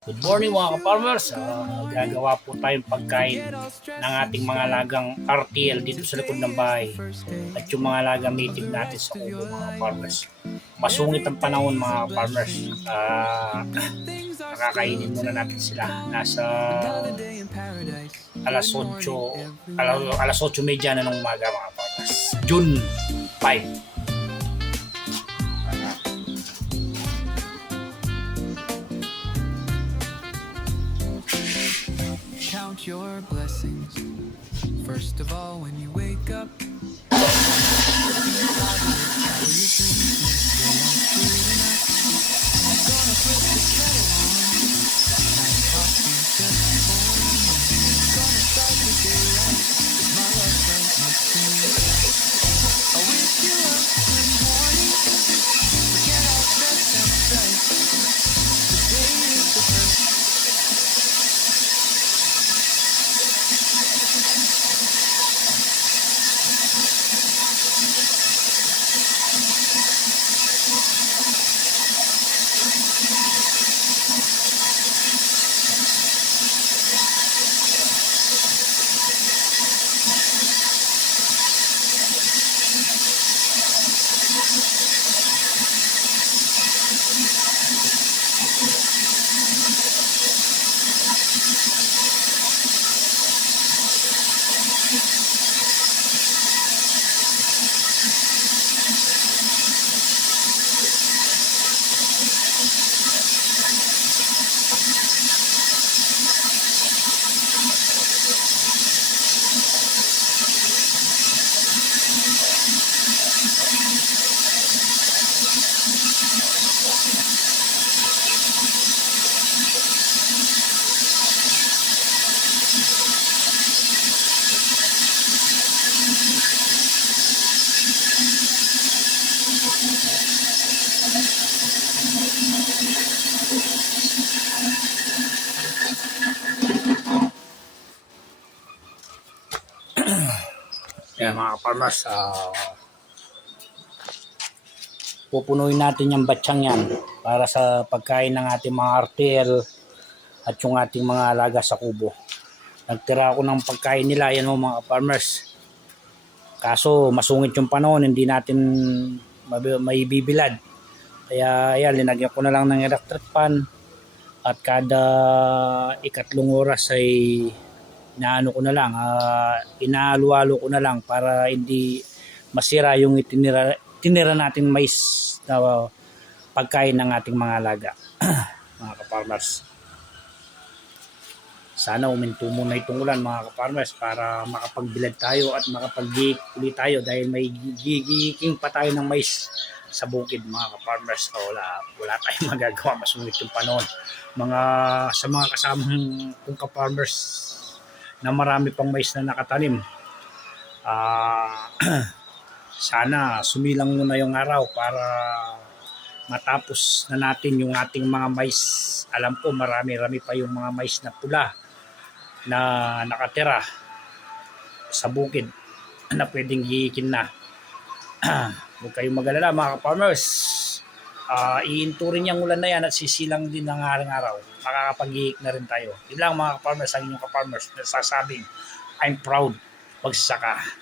Good morning mga ka-farmers. Gagawa po tayong pagkain ng ating mga lagang RTL dito sa likod ng bahay at yung mga lagang native natin sa Kubo mga farmers. Masungit ang panahon mga farmers. Nakakainin muna natin sila. Nasa alas 8:30 na ng umaga mga farmers. June 5. Count your blessings. First of all, when you wake up, Yan mga farmers, pupunuin natin yung batyang yan para sa pagkain ng ating mga RTL at yung ating mga alaga sa kubo. Nagtira ako ng pagkain nila, yan mga farmers. Kaso masungit yung panahon, hindi natin may bibilad. Kaya yan, linagyan ko na lang ng electric fan at kada ikatlong oras ay inaano ko na lang, inaalo-alo ko na lang para hindi masira yung tinira natin mais na pagkain ng ating mga alaga. Mga ka-farmers, sana uminto muna itong ulan mga ka-farmers para makapagbilad tayo at makapag-uli tayo dahil may gigiking pa tayo ng mais sa bukid mga ka-farmers. Wala tayong magagawa, masungit yung panahon. Sa mga kasamang kong ka-farmers na marami pang mais na nakatanim, sana sumilang muna yung araw para matapos na natin yung ating mga mais. Alam ko marami-rami pa yung mga mais na pula na nakatira sa bukid na pwedeng hihikin na. Huwag kayong mag-alala mga ka-farmers. Iinto rin yung ulan na yan at sisilang din ng araw. Makakapag-hihik na rin tayo. Yun lang mga ka-farmers, ang inyong ka-farmers nasasabing I'm proud magsasaka.